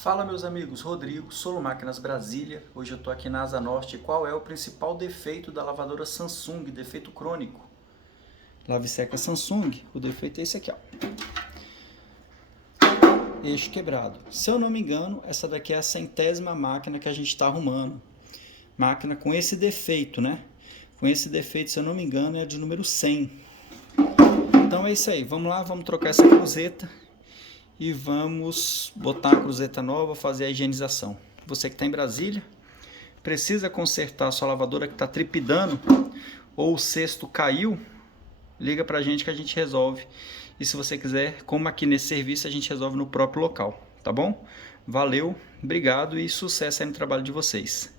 Fala meus amigos, Rodrigo, Solo Máquinas Brasília. Hoje eu estou aqui na Asa Norte. Qual é o principal defeito da lavadora Samsung? Defeito crônico. Lave e seca Samsung, o defeito é esse aqui, ó. Eixo quebrado. Se eu não me engano, essa daqui é a 100ª máquina que a gente está arrumando. Máquina com esse defeito, né? Com esse defeito, se eu não me engano, é a de número 100. Então é isso aí, vamos lá, vamos trocar essa cruzeta e vamos botar a cruzeta nova, fazer a higienização. Você que está em Brasília, precisa consertar a sua lavadora que está tripidando ou o cesto caiu, liga pra gente que a gente resolve. E se você quiser, como aqui nesse serviço, a gente resolve no próprio local, tá bom? Valeu, obrigado e sucesso aí no trabalho de vocês.